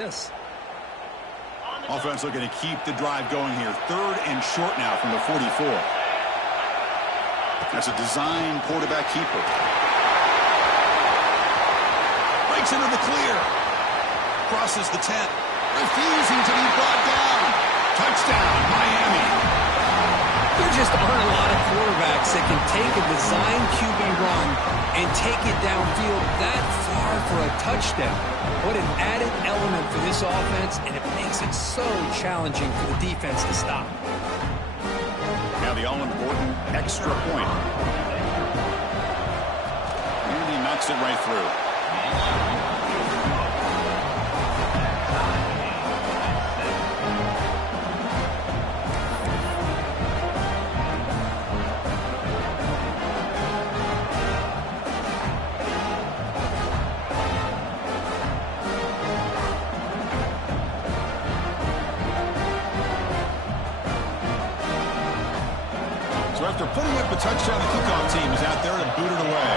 this. Offense looking to keep the drive going here. 3rd and short now from the 44. That's a design quarterback keeper. Breaks into the clear. Crosses the 10. Refusing to be brought down. Touchdown, Miami. There just aren't a lot of quarterbacks that can take a design QB run and take it downfield that far for a touchdown. What an added element for this offense, and it makes it so challenging for the defense to stop. Now the all-important extra point. And he knocks it right through. So after putting up a touchdown, the kickoff team is out there to boot it away.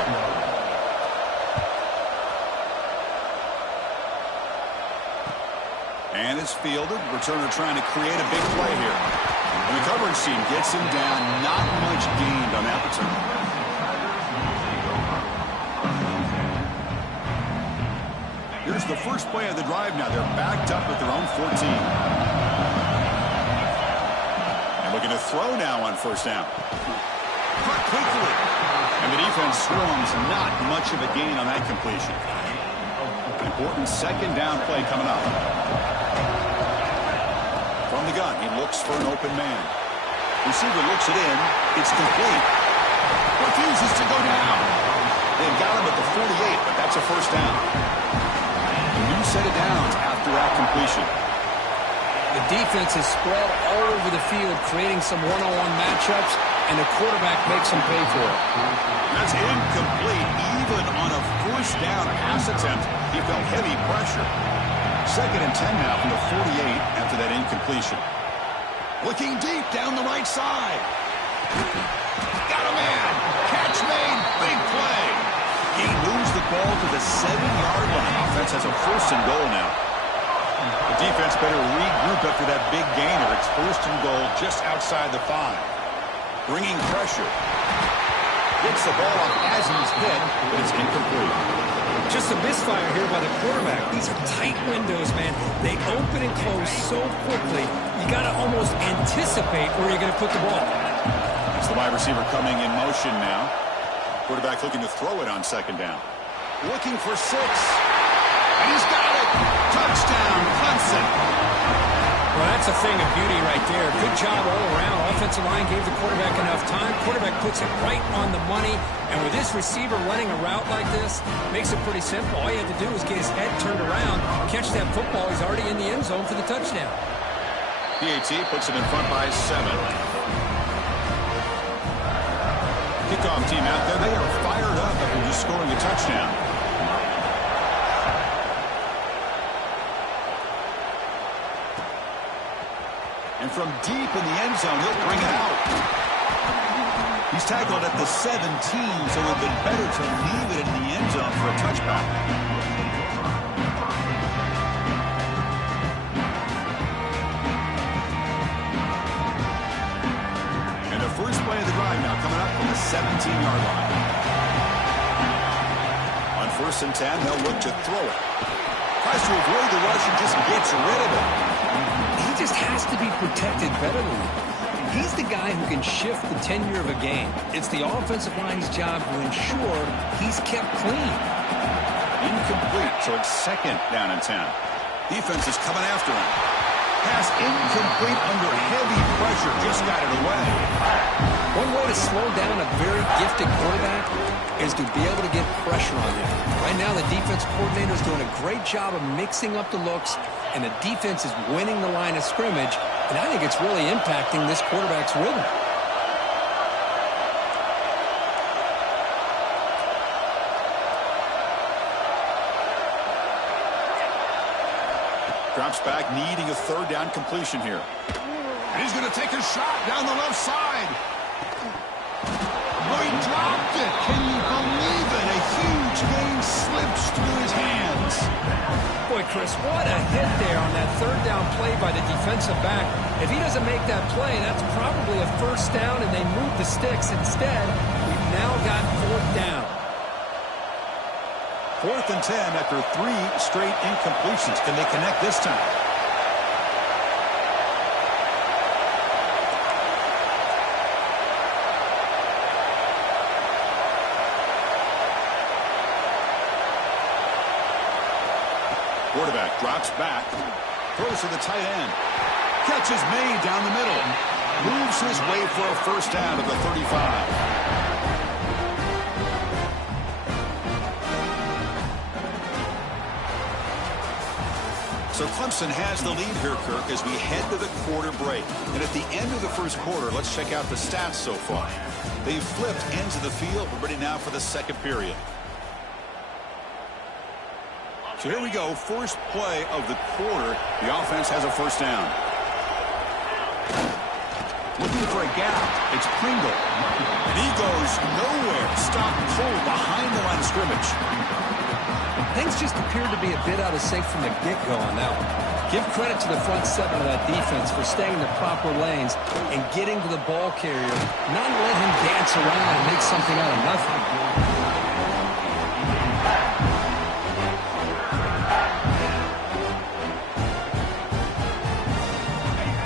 And it's fielded. Returner trying to create a big play here. And the coverage team gets him down. Not much gained on that return. Here's the first play of the drive now. They're backed up at their own 14. Looking to throw now on first down. Cut quickly. And the defense swarms. Not much of a gain on that completion. An important second down play coming up. From the gun, he looks for an open man. Receiver looks it in. It's complete. Refuses to go down. They've got him at the 48, but that's a first down. A new set of downs after that completion. The defense is spread all over the field, creating some one-on-one matchups, and the quarterback makes them pay for it. That's incomplete. Even on a first down pass attempt, he felt heavy pressure. 2nd and 10 now from the 48 after that incompletion. Looking deep down the right side. Got a man. Catch made. Big play. He moves the ball to the 7-yard line. Offense has a 1st and goal now. The defense better regroup after that big gainer. It's 1st and goal just outside the 5. Bringing pressure. Gets the ball up as he's hit, but it's incomplete. Just a misfire here by the quarterback. These are tight windows, man. They open and close so quickly, you got to almost anticipate where you're going to put the ball. It's the wide receiver coming in motion now. Quarterback looking to throw it on 2nd down. Looking for 6. And he's got it. Touchdown, Clemson. Well, that's a thing of beauty right there. Good job all around. Offensive line gave the quarterback enough time. Quarterback puts it right on the money. And with this receiver running a route like this, makes it pretty simple. All you have to do is get his head turned around, catch that football. He's already in the end zone for the touchdown. PAT puts it in front by 7. Kickoff team out there. They are fired up after just scoring a touchdown. And from deep in the end zone, he'll bring it out. He's tackled at the 17, so it would have been better to leave it in the end zone for a touchback. And the first play of the drive now coming up from the 17-yard line. On 1st and 10, they'll look to throw it. Tries to avoid the rush and just gets rid of it. He just has to be protected better than that. He's the guy who can shift the tenure of a game. It's the offensive line's job to ensure he's kept clean. Incomplete, so it's 2nd down and 10. Defense is coming after him. Pass incomplete under heavy pressure. Just got it away. One way to slow down a very gifted quarterback is to be able to get pressure on him. Right now, the defense coordinator is doing a great job of mixing up the looks, and the defense is winning the line of scrimmage, and I think it's really impacting this quarterback's rhythm. Drops back, needing a 3rd down completion here. And he's going to take a shot down the left side. Oh, he dropped it. Can you believe it? A huge game slips through his hands. Boy, Chris, what a hit there on that third down play by the defensive back. If he doesn't make that play, that's probably a first down, and they move the sticks. Instead, we've now got fourth down. 4th and 10 after 3 straight incompletions. Can they connect this time? Quarterback drops back. Throws to the tight end. Catch is made down the middle. Moves his way for a first down at the 35. So Clemson has the lead here, Kirk, as we head to the quarter break. And at the end of the first quarter, let's check out the stats so far. They've flipped ends of the field. We're ready now for the second period. So here we go, first play of the quarter. The offense has a first down. Looking for a gap. It's Pringle. And he goes nowhere. Stop cold behind the line of scrimmage. Things just appeared to be a bit out of sync from the get-go on that one. Give credit to the front seven of that defense for staying in the proper lanes and getting to the ball carrier, not let him dance around and make something out of nothing.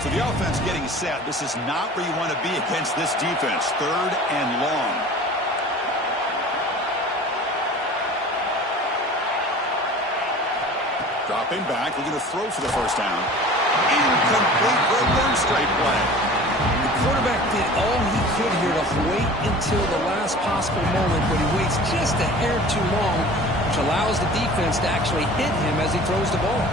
So the offense getting set. This is not where you want to be against this defense. 3rd and long. Dropping back, looking to throw for the first down. Incomplete for a 3rd straight play. The quarterback did all he could here to wait until the last possible moment, but he waits just a hair too long, which allows the defense to actually hit him as he throws the ball.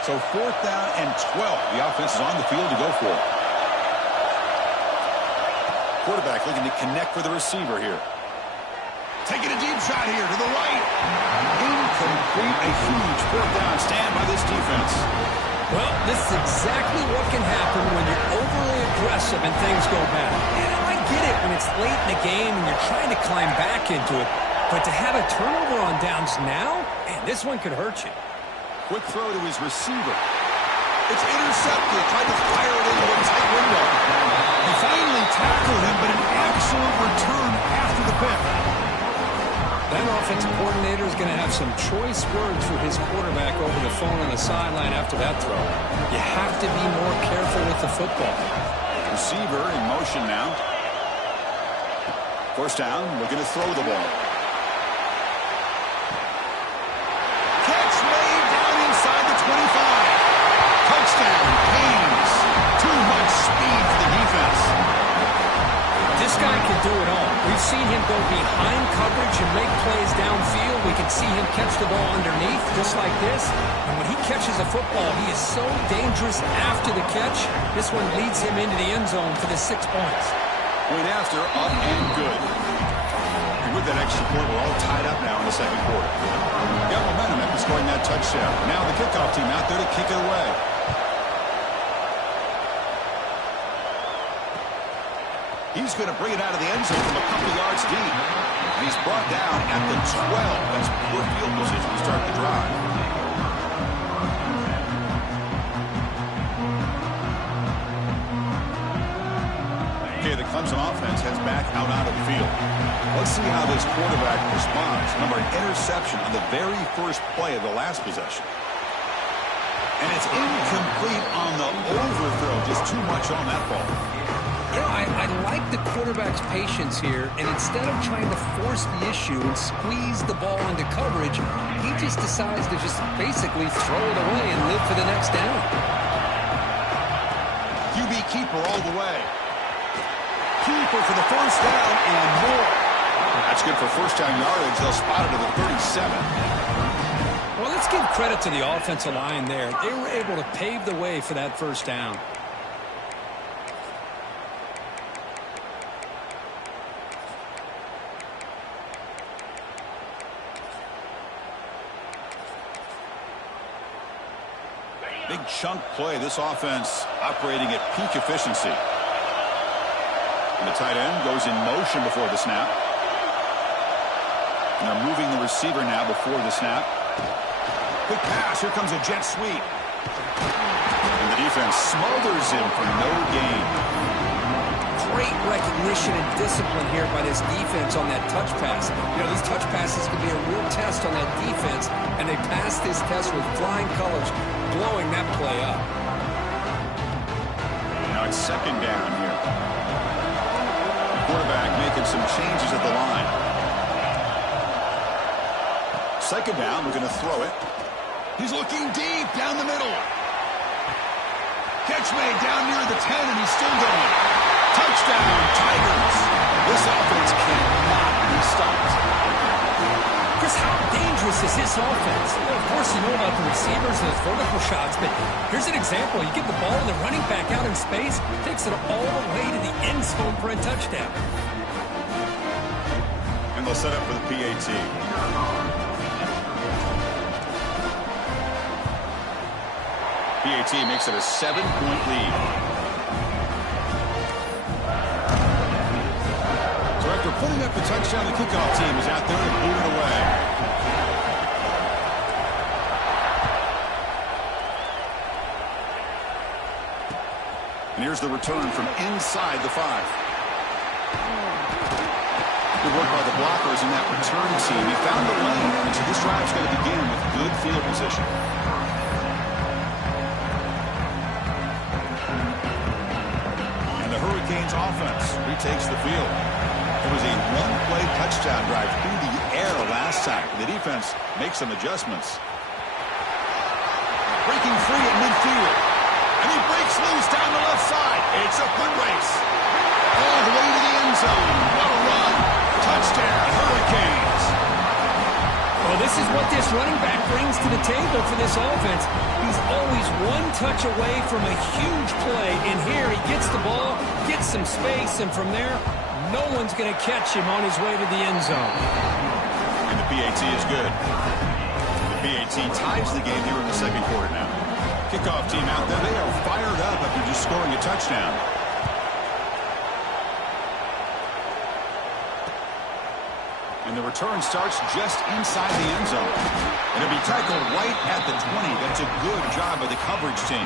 So 4th down and 12. The offense is on the field to go for it. Quarterback looking to connect with the receiver here. Taking a deep shot here to the right. Incomplete. A huge 4th down stand by this defense. Well, this is exactly what can happen when you're overly aggressive and things go bad. And I get it when it's late in the game and you're trying to climb back into it. But to have a turnover on downs now, man, this one could hurt you. Quick throw to his receiver. It's intercepted. Tried to fire it into a tight window. He finally tackled him, but an excellent return after the pick. That offensive coordinator is going to have some choice words for his quarterback over the phone on the sideline after that throw. You have to be more careful with the football. Receiver in motion now. First down, looking to throw the ball. Catch made down inside the 25. Touchdown, Haynes. Too much speed for the defense. This guy can do it all. We've seen him go behind coverage and make plays downfield. We can see him catch the ball underneath, just like this. And when he catches a football, he is so dangerous after the catch. This one leads him into the end zone for the 6 points. Went after, up and good. And with that extra point, we're all tied up now in the second quarter. Got momentum after scoring that touchdown. Now the kickoff team out there to kick it away. He's going to bring it out of the end zone from a couple yards deep. And he's brought down at the 12. That's poor field position to start the drive. Okay, the Clemson offense heads back out onto the field. Let's see how this quarterback responds. Remember, an interception on the very first play of the last possession. And it's incomplete on the overthrow. Just too much on that ball. Yeah, I like the quarterback's patience here, and instead of trying to force the issue and squeeze the ball into coverage, he just decides to just basically throw it away and live for the next down. QB keeper all the way. Keeper for the first down and more. That's good for first down yardage. They'll spot it at the 37. Well, let's give credit to the offensive line there. They were able to pave the way for that first down. Big chunk play. This offense operating at peak efficiency. And the tight end goes in motion before the snap. And they're moving the receiver now before the snap. Quick pass. Here comes a jet sweep. And the defense smothers him for no gain. Great recognition and discipline here by this defense on that touch pass. You know, these touch passes can be a real test on that defense, and they passed this test with flying colors, blowing that play up. Now it's second down here. The quarterback making some changes at the line. Second down, we're going to throw it. He's looking deep down the middle. Catch made down near the 10, and he's still going. Touchdown, Tigers. This offense cannot be stopped. Chris, how dangerous is this offense? Well, of course, you know about the receivers and those vertical shots, but here's an example. You get the ball and the running back out in space, takes it all the way to the end zone for a touchdown. And they'll set up for the PAT. PAT makes it a 7-point lead. So after putting up the touchdown, the kickoff team is out there to boot it away. And here's the return from inside the 5. Good work by the blockers in that return team. He found the lane, and so this drive is going to begin with good field position. Hurricanes offense retakes the field. It was a one-play touchdown drive through the air last time. The defense makes some adjustments. Breaking free at midfield. And he breaks loose down the left side. It's a foot race. All the way to the end zone. What a run. Touchdown, Hurricanes. Well, this is what this running back brings to the table for this offense. He's always one touch away from a huge play. And here he gets the ball, gets some space, and from there, no one's going to catch him on his way to the end zone. And the PAT is good. The PAT ties the game here in the second quarter now. Kickoff team out there, they are fired up after just scoring a touchdown. And the return starts just inside the end zone. And it'll be tackled right at the 20. That's a good job by the coverage team.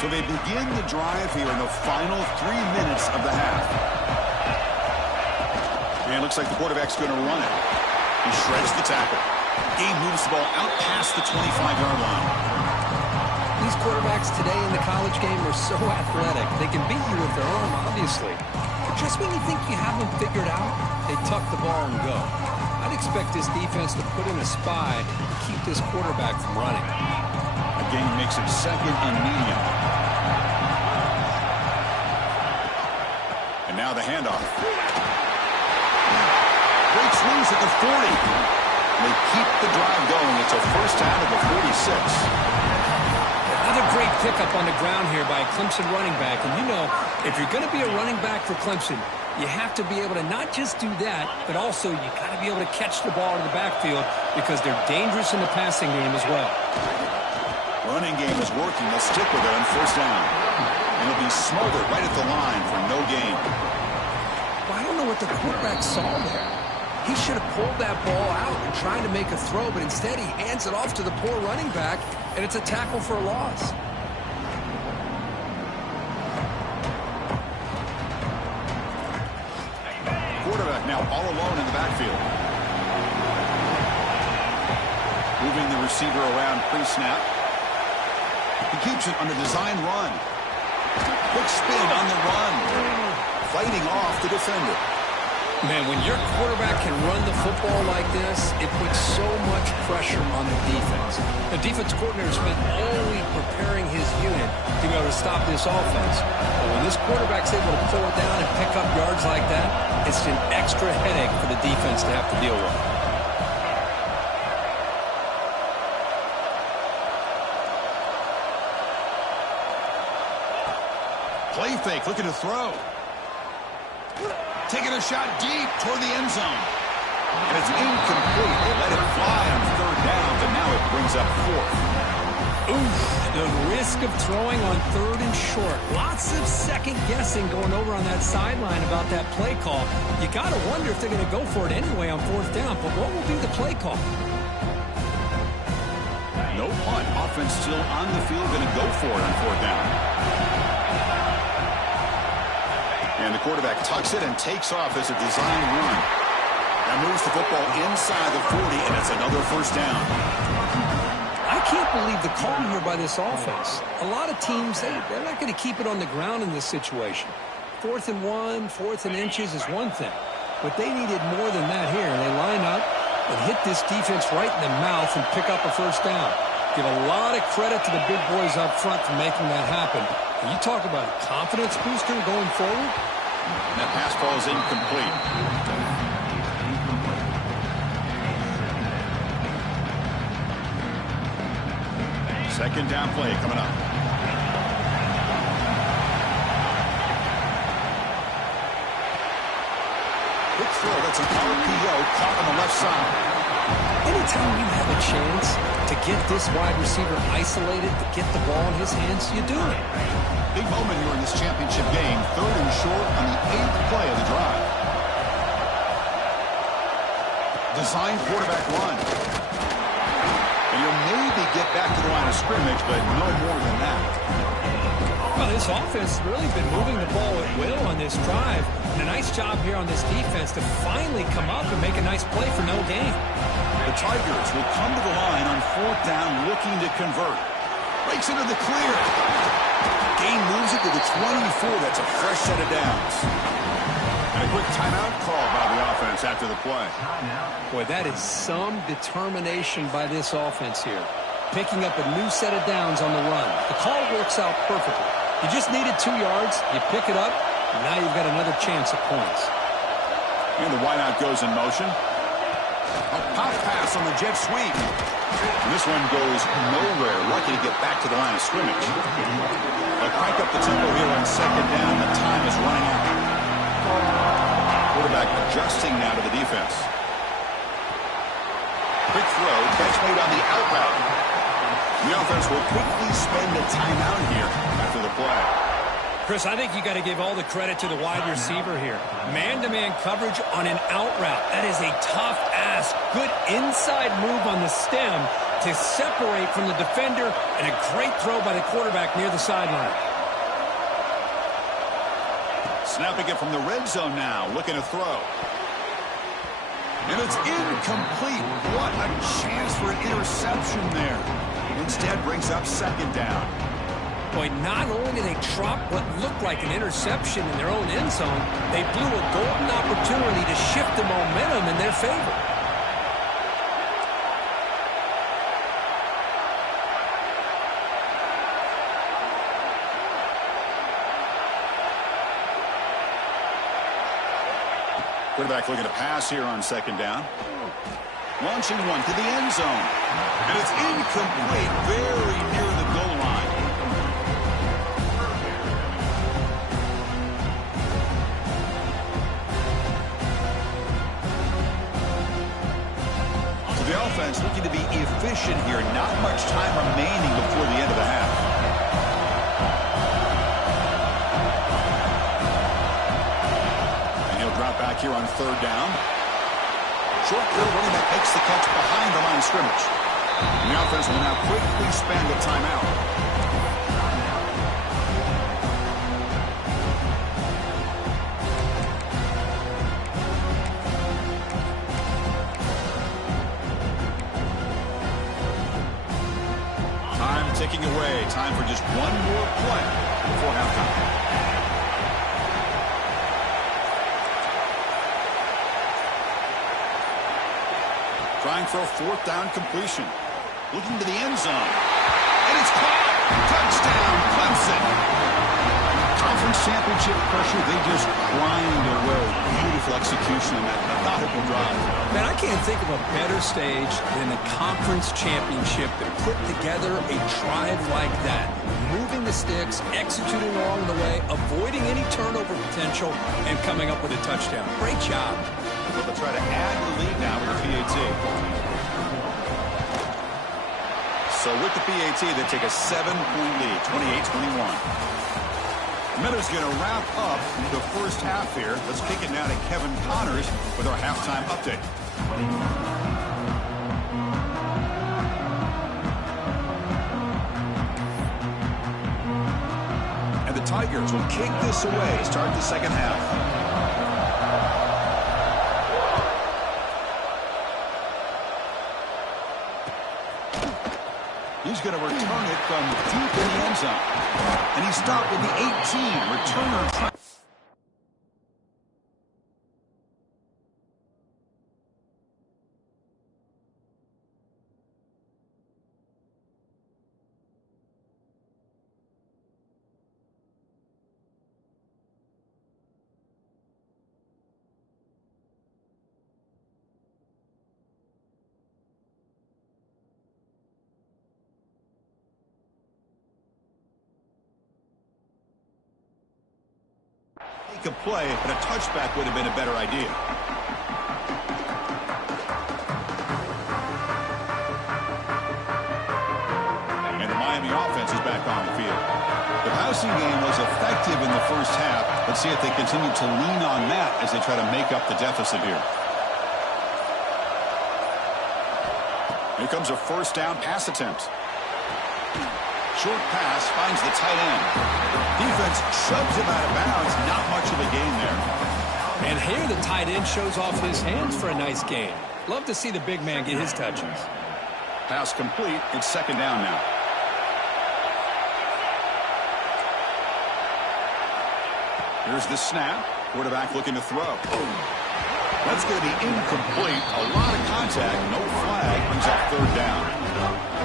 So they begin the drive here in the final 3 minutes of the half. And it looks like the quarterback's going to run it. He shreds the tackle. Game moves the ball out past the 25-yard line. These quarterbacks today in the college game are so athletic. They can beat you with their arm, obviously. But just when you think you have them figured out, they tuck the ball and go. I'd expect this defense to put in a spy to keep this quarterback from running. Again, makes it second and medium. And now the handoff. Breaks loose at the 40. They keep the drive going. It's a first down at the 46. Another great pickup on the ground here by a Clemson running back. And you know, if you're going to be a running back for Clemson, you have to be able to not just do that, but also you got to be able to catch the ball in the backfield because they're dangerous in the passing game as well. Running game is working. They'll stick with it on first down. And it'll be smothered right at the line for no gain. Well, I don't know what the quarterback saw there. He should have pulled that ball out and tried to make a throw, but instead he hands it off to the poor running back, and it's a tackle for a loss. Quarterback now all alone in the backfield. Moving the receiver around pre-snap. He keeps it on the design run. Quick spin on the run. Fighting off the defender. Man, when your quarterback can run the football like this, it puts so much pressure on the defense. The defense coordinator spent all week preparing his unit to be able to stop this offense. But when this quarterback's able to pull it down and pick up yards like that, it's an extra headache for the defense to have to deal with. Play fake, looking to throw. Taking a shot deep toward the end zone. And it's incomplete. They let it fly on third down, but now it brings up fourth. Oof, the risk of throwing on third and short. Lots of second guessing going over on that sideline about that play call. You got to wonder if they're going to go for it anyway on fourth down, but what will be the play call? No punt. Offense still on the field, going to go for it on fourth down. And the quarterback tucks it and takes off as a design run. Now moves the football inside the 40, and it's another first down. I can't believe the call here by this offense. A lot of teams, they're not going to keep it on the ground in this situation. 4th and 1, 4th and inches is one thing. But they needed more than that here. And they line up and hit this defense right in the mouth and pick up a first down. Give a lot of credit to the big boys up front for making that happen. And you talk about a confidence booster going forward. And that pass ball is incomplete. Second down play coming up. Quick throw. That's an RPO caught on the left side. Anytime you have a chance to get this wide receiver isolated, to get the ball in his hands, you do it. Big moment here in this championship game. Third and short on the 8th play of the drive. Design quarterback run. And you'll maybe get back to the line of scrimmage, but no more than that. Well, this offense has really been moving the ball at will on this drive. And a nice job here on this defense to finally come up and make a nice play for no gain. The Tigers will come to the line on fourth down looking to convert. Breaks into the clear. Gain moves it to the 24. That's a fresh set of downs. And a quick timeout call by the offense after the play. Boy, that is some determination by this offense here. Picking up a new set of downs on the run. The call works out perfectly. You just needed 2 yards. You pick it up, and now you've got another chance at points. And the wideout goes in motion. A pop pass on the jet sweep. And this one goes nowhere. Lucky to get back to the line of scrimmage. But crank up the tempo here on second down. The time is running out. Quarterback adjusting now to the defense. Quick throw. Catch made on the out route. The offense will quickly spend a timeout here after the play. Chris, I think you got to give all the credit to the wide receiver here. Man-to-man coverage on an out route. That is a tough ask. Good inside move on the stem to separate from the defender, and a great throw by the quarterback near the sideline. Snapping it from the red zone now, looking to throw. And it's incomplete. What a chance for an interception there. Instead brings up second down. Boy, not only did they drop what looked like an interception in their own end zone, they blew a golden opportunity to shift the momentum in their favor. Quarterback looking to pass here on second down. Launching one to the end zone. And it's incomplete, very near the goal line. So the offense looking to be efficient here. Not much time remaining before the end of the half. Back here on third down. Short field running back makes the catch behind the line of scrimmage. And the offense will now quickly spend a timeout. Time ticking away. Time for just one more play before halftime. Trying for a fourth down completion. Looking to the end zone. And it's caught. Touchdown, Clemson. Conference championship pressure, they just grind away. Beautiful execution on that methodical drive. Man, I can't think of a better stage than the conference championship to put together a drive like that. Moving the sticks, executing along the way, avoiding any turnover potential, and coming up with a touchdown. Great job. So they'll try to add to the lead now with the PAT. So with the PAT, they take a 7-point lead, 28-21. Miller's going to wrap up the first half here. Let's kick it now to Kevin Connors with our halftime update. And the Tigers will kick this away to start the second half. He's going to return it from deep in the end zone. And he stopped with the 18. Returner. A play, but a touchback would have been a better idea. And the Miami offense is back on the field. The passing game was effective in the first half. Let's see if they continue to lean on that as they try to make up the deficit here. Here comes a first down pass attempt. Short pass finds the tight end. Defense shoves him out of bounds. Not much of a gain there. And here the tight end shows off his hands for a nice gain. Love to see the big man get his touches. Pass complete. It's second down now. Here's the snap. Quarterback looking to throw. That's going to be incomplete. A lot of contact. No flag. Brings up third down.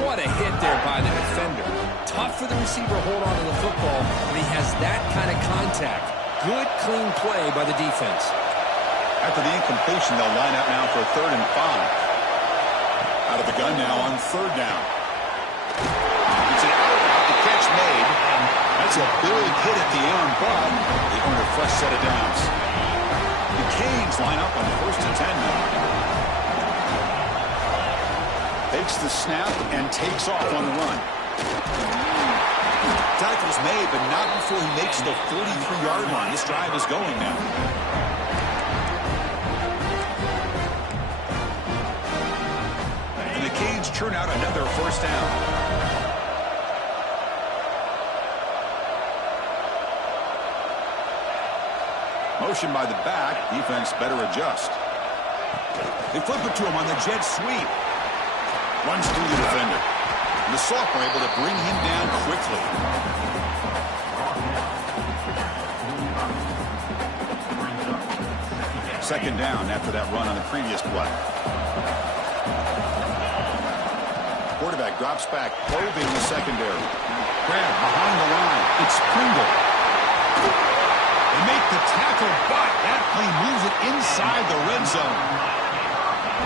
What a hit there by the defender. Tough for the receiver to hold on to the football when he has that kind of contact. Good, clean play by the defense. After the incompletion, they'll line up now for 3rd and 5. Out of the gun now on 3rd down. It's an out route. The catch made. That's a big hit at the end, but they earn a fresh set of downs. The Canes line up on 1st and 10 now. Takes the snap and takes off on the run. Tackle's made, but not before he makes the 43-yard line. This drive is going now. And the Canes churn out another first down. Motion by the back. Defense better adjust. They flip it to him on the jet sweep. Runs through the defender. And the sophomore able to bring him down quickly. Second down after that run on the previous play. Quarterback drops back, probing the secondary. Grab behind the line. It's Pringle. They make the tackle, but that play moves it inside the red zone.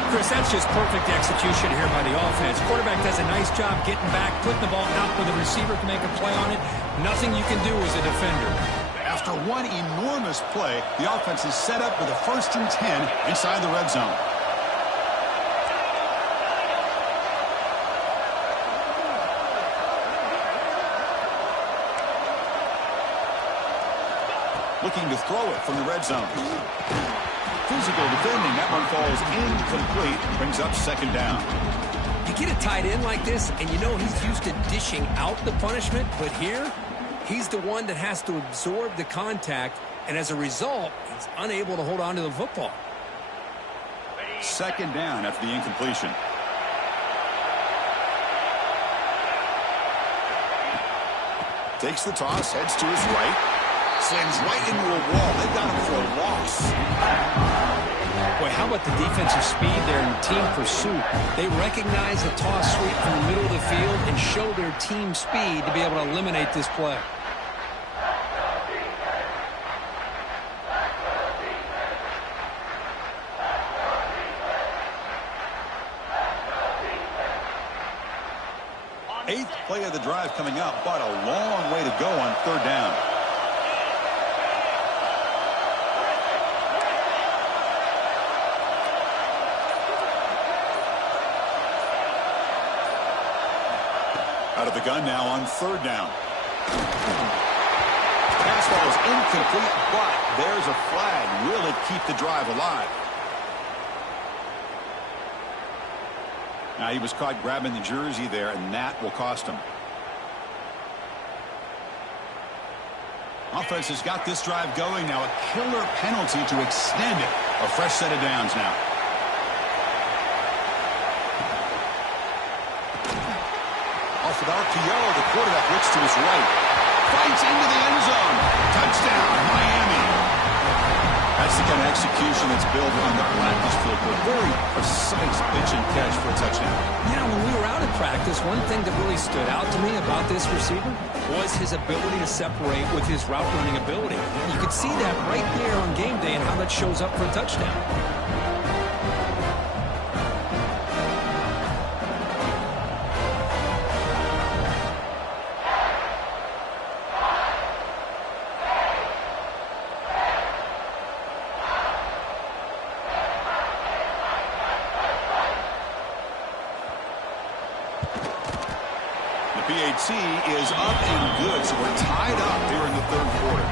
Chris, that's just perfect execution here by the offense. Quarterback does a nice job getting back, putting the ball out where the receiver can make a play on it. Nothing you can do as a defender. After one enormous play, the offense is set up with a 1st and 10 inside the red zone. Looking to throw it from the red zone. Physical defending. That one falls incomplete. Brings up second down. You get a tight end like this, and you know he's used to dishing out the punishment, but here, he's the one that has to absorb the contact, and as a result, he's unable to hold on to the football. Second down after the incompletion. Takes the toss, heads to his right. Slams right into a wall. They got him for a loss. Boy, how about the defensive speed there in team pursuit? They recognize the toss sweep from the middle of the field and show their team speed to be able to eliminate this play. Eighth Play of the drive coming up, but a long way to go on third down. Out of the gun now on third down. Pass ball is incomplete, but there's a flag. Will it keep the drive alive? Now he was caught grabbing the jersey there, and that will cost him. Offense has got this drive going now. A killer penalty to extend it. A fresh set of downs now. Off of RPO, the quarterback looks to his right. Fights into the end zone. Touchdown, Miami. That's the kind of execution that's built on the practice field. A very precise pitch and catch for a touchdown. Yeah, when we were out at practice, one thing that really stood out to me about this receiver was his ability to separate with his route running ability. You could see that right there on game day and how that shows up for a touchdown. PAT is up and good, so we're tied up here in the third quarter.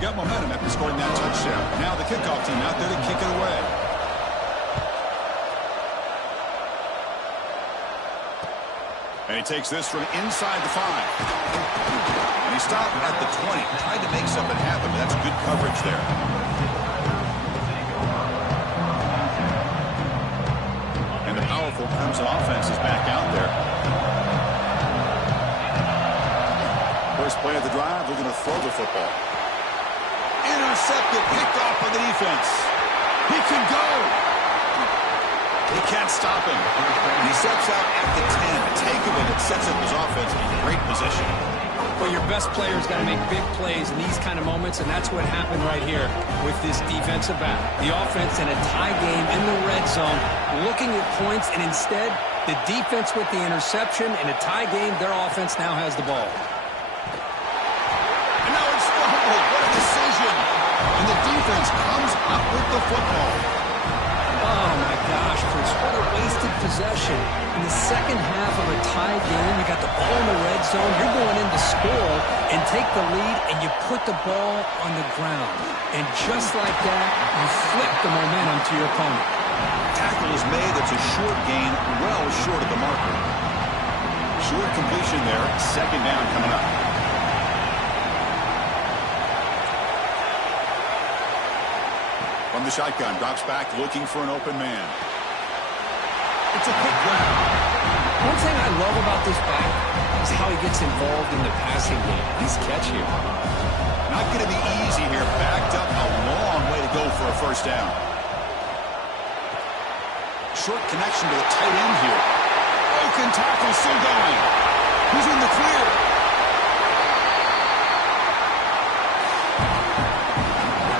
Got momentum after scoring that touchdown. Now the kickoff team out there to kick it away. And he takes this from inside the 5. And he stopped at the 20. Tried to make something happen, but that's good coverage there. And the powerful Clemson offense is back out there. First play of the drive, looking to throw the football. Intercepted, picked off by the defense. He can go. He can't stop him. He steps out at the 10. Take of it. It sets up his offense in great position. Well, your best player's got to make big plays in these kind of moments, and that's what happened right here with this defensive back. The offense in a tie game in the red zone, looking at points, and instead, the defense with the interception. In a tie game, their offense now has the ball. And now it's fumbled. What a decision. And the defense comes up with the football. Oh, my gosh, Chris, what a wasted possession. In the second half of a tie game, you got the ball in the red zone, you're going in to score and take the lead, and you put the ball on the ground. And just like that, you flip the momentum to your opponent. Tackle is made. It's a short gain, well short of the marker. Short completion there. Second down coming up. From the shotgun, drops back, looking for an open man. It's a quick grab. One thing I love about this back is how he gets involved in the passing game. Nice catch here. Not going to be easy here. Backed up, a long way to go for a first down. Short connection to the tight end here. Broken tackle, still going. Who's in the clear?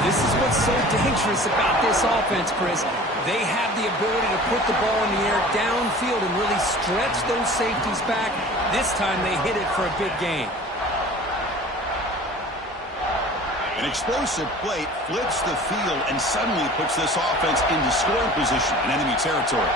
This is what's so dangerous about this offense, Chris. They have the ability to put the ball in the air downfield and really stretch those safeties back. This time they hit it for a big gain. An explosive play flips the field and suddenly puts this offense into scoring position in enemy territory.